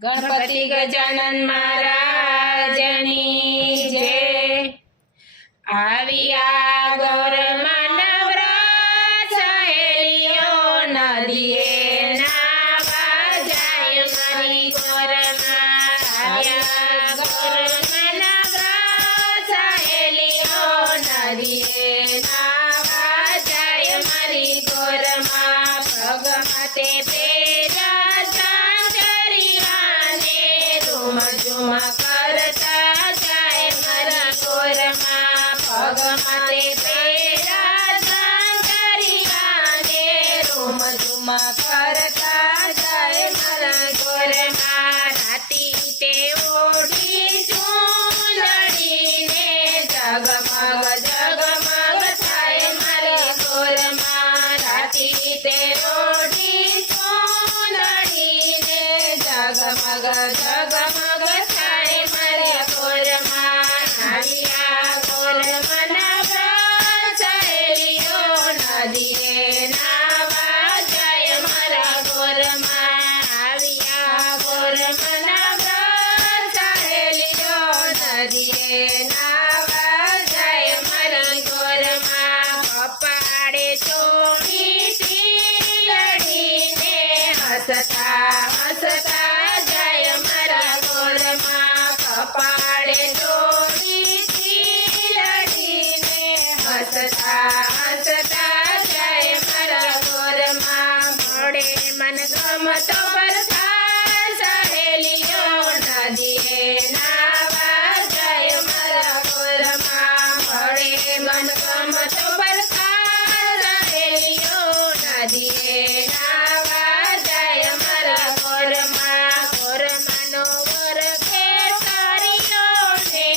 गणपति गजानन महाराजनी जय। आविया गौरमा नवरात्र सहेलियों नदिए नावा जाय मारी गौरमा। आविया गौरमा नवरात्र सहेलियों नदिए नावा जाय मारी गौरमा। भगमते पेरा झुम करता जाय मारा गोरमा। भगमते पेरा झांझरिया ने झुम झुम करता जाय मारा गोरमा। राती ते ओढ़ी चूंदड़ी ने जगमग जगमग थाय मारी गोरमा। राती ते ओढ़ी चूंदड़ी ने जगमग जगमग थाय मारी गोरमा। आविया गोरमा नवरात्र सहेलियों नदिए नावा जाय मारा गोरमा। आविया गोरमा नवरात्र सहेलियों नदिए नावा जाय मारा गोरमा। कपाड़े चोरी टीलड़ी ने हसता हसता जाय मारा गोरमा। कपाड़े चोरी टीलड़ी ने हसता हसता जाय मारा गोरमा। मोड़े मन गमतो बरसात सहेलियों नदिए नावा जाय मारा गोरमा। मोड़े मन गमतो बरसात सहेलियों नदिए नावा जाय मारा गोरमा। गोरमानो वर केसरियों ने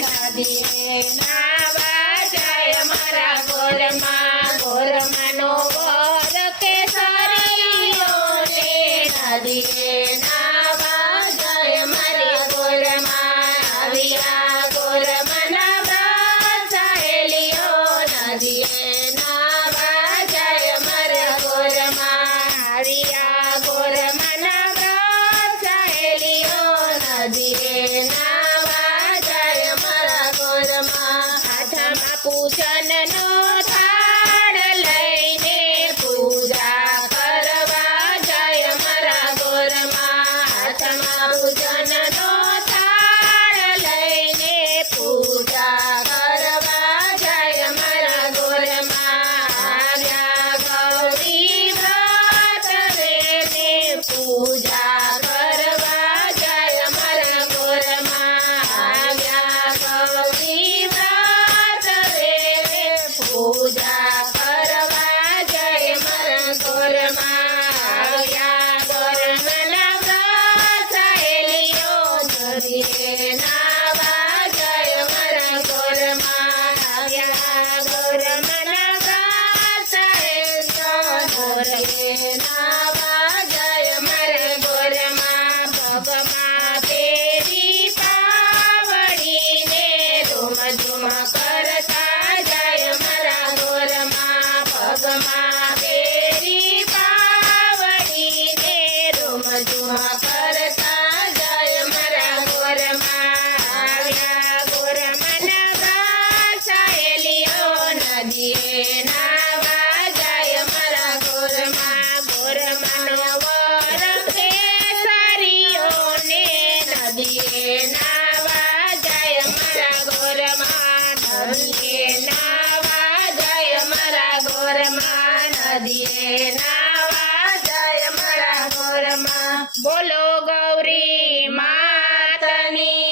नदिए नावा जाय मारा गोरमा। गोरमानो वर केसरियों ने नदिए नावा जाय मारा गोरमा। आविया गोरमा नवरात्र सहेलियों नदिए नावा जाय मारा गोरमा। आविया गोरमा नवरात्र सहेलियों नदिए नावा जाय मारा गोरमा। हाथमा पूजन नो थाળ લઈને પૂજા કરવા જાય મારા ગોરમાં। હાથમાં પૂજનનો થાળ લઈને પૂજા કરવા જાય મારા ગોરમાં। આવ્યા ગૌરી વ્રત વેને પૂજા કરવા જાય મારા ગોરમાં। આવ્યા ગૌરી વ્રત વેને પૂજા કરવા જાય મારા ગોરમાં। આવ્યા ગોરમાં નવરાત્ર સહેલિયો નદીએ નાવા જાય મારા ગોરમાં। આવ્યા ગોરમાં નવરાત્ર સહેલિયો નદીએ નાવા જાય મારા ગોરમાં। ભગમાં પેરી પાવડીને ધૂમ ધૂમ કરતા જાય મારા ગોરમાં। ભગમાં પેરી પાવડીને ધૂમ ધૂમ કરતા જાય મારા ગોરમાં। આવ્યા ગોરમાં નવરાત્ર સહેલિયો નદીએ નાવા જાય મારા ગોરમાં। ગોરમાનો વર કેસરીઓ ને નદીએ નાવા જાય મારા ગોરમાં। નદીએ નાવા જાય મારા ગોરમાં। નદીએ નાવા જાય મારા ગોરમાં। બોલો ગૌરી માતની